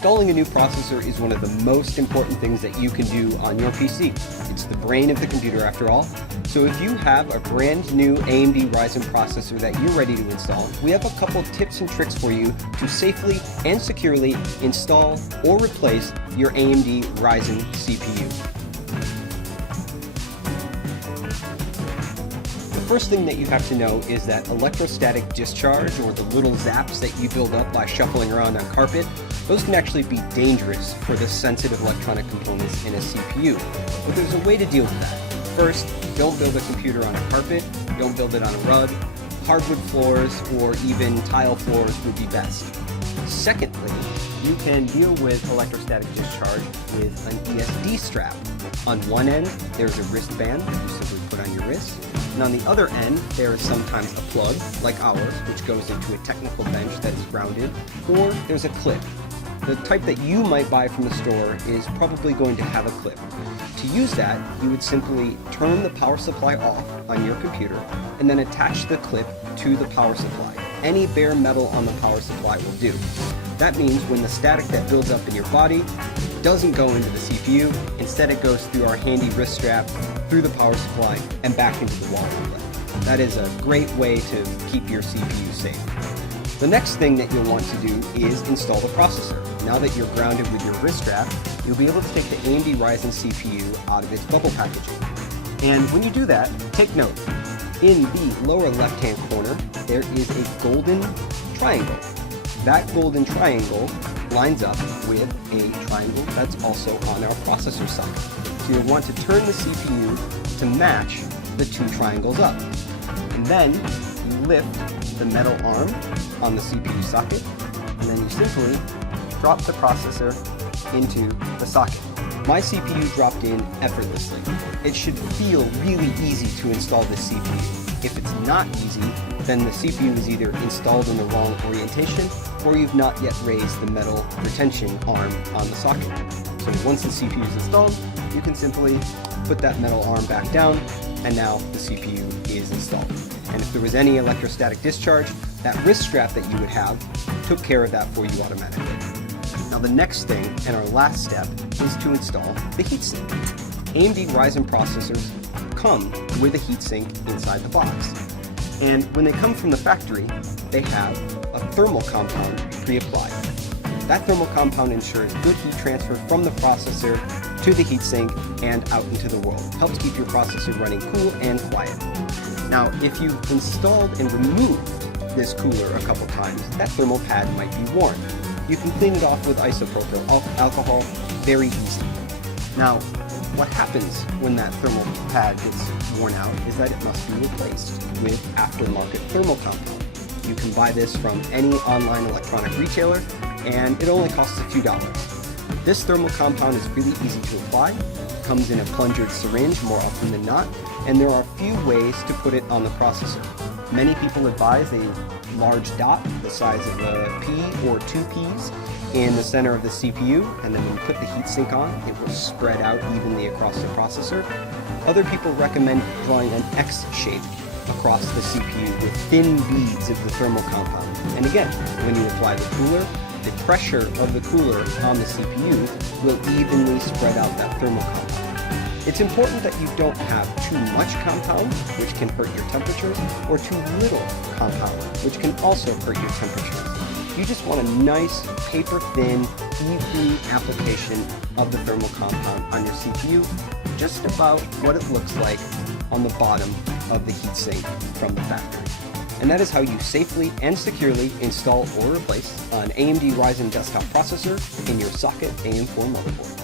Installing a new processor is one of the most important things that you can do on your PC. It's the brain of the computer after all. So if you have a brand new AMD Ryzen processor that you're ready to install, we have a couple tips and tricks for you to safely and securely install or replace your AMD Ryzen CPU. The first thing that you have to know is that electrostatic discharge, or the little zaps that you build up by shuffling around on carpet, those can actually be dangerous for the sensitive electronic components in a CPU. But there's a way to deal with that. First, don't build a computer on a carpet, don't build it on a rug. Hardwood floors or even tile floors would be best. Secondly, you can deal with electrostatic discharge with an ESD strap. On one end, there's a wristband that you simply put on your wrist, and on the other end, there is sometimes a plug, like ours, which goes into a technical bench that is grounded, or there's a clip. The type that you might buy from the store is probably going to have a clip. To use that, you would simply turn the power supply off on your computer and then attach the clip to the power supply. Any bare metal on the power supply will do. That means when the static that builds up in your body doesn't go into the CPU, instead it goes through our handy wrist strap, through the power supply, and back into the wall outlet. That is a great way to keep your CPU safe. The next thing that you'll want to do is install the processor. Now that you're grounded with your wrist strap, you'll be able to take the AMD Ryzen CPU out of its bubble packaging. And when you do that, take note. In the lower left-hand corner, there is a golden triangle. That golden triangle lines up with a triangle that's also on our processor side. So you'll want to turn the CPU to match the two triangles up. And then you lift the metal arm on the CPU socket, and then you simply drop the processor into the socket. My CPU dropped in effortlessly. It should feel really easy to install this CPU. If it's not easy, then the CPU is either installed in the wrong orientation, or you've not yet raised the metal retention arm on the socket. So once the CPU is installed, you can simply put that metal arm back down, and now the CPU is installed. And if there was any electrostatic discharge, that wrist strap that you would have took care of that for you automatically. Now the next thing, and our last step, is to install the heatsink. AMD Ryzen processors come with a heatsink inside the box. And when they come from the factory, they have a thermal compound pre-applied. That thermal compound ensures good heat transfer from the processor to the heatsink and out into the world. It helps keep your processor running cool and quiet. Now, if you've installed and removed this cooler a couple times, that thermal pad might be worn. You can clean it off with isopropyl alcohol very easy. Now, what happens when that thermal pad gets worn out is that it must be replaced with aftermarket thermal compound. You can buy this from any online electronic retailer, and it only costs a few dollars. This thermal compound is really easy to apply. It comes in a plungered syringe more often than not, and there are a few ways to put it on the processor. Many people advise a large dot the size of a pea or two peas in the center of the CPU, and then when you put the heatsink on, it will spread out evenly across the processor. Other people recommend drawing an X shape across the CPU with thin beads of the thermal compound. And again, when you apply the cooler, the pressure of the cooler on the CPU will evenly spread out that thermal compound. It's important that you don't have too much compound, which can hurt your temperatures, or too little compound, which can also hurt your temperatures. You just want a nice, paper-thin, even application of the thermal compound on your CPU, just about what it looks like on the bottom of the heatsink from the factory. And that is how you safely and securely install or replace an AMD Ryzen desktop processor in your socket AM4 motherboard.